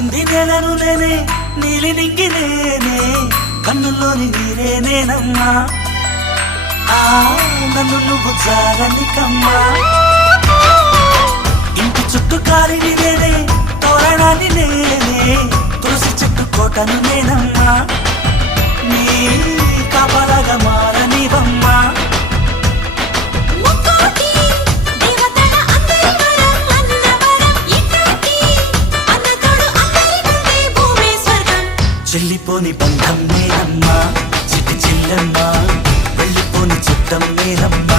తాకింది నేలను నేనే నీలి నింగి నేనే కన్నుల్లోని నీరే నేనమ్మా నన్ను నువ్వు జారనికమ్మా ఇంటి చుట్టూ కాలిని నేనే తోరణాన్ని నేనే తులసి చెట్టు కోటను నేనమ్మా నీ కాపలాగా మారనివమ్మా చెల్లిపోని బంధం నేనమ్మా చిట్టి చెల్లెమ్మా వెళ్ళిపోని చిత్తం నేనమ్మా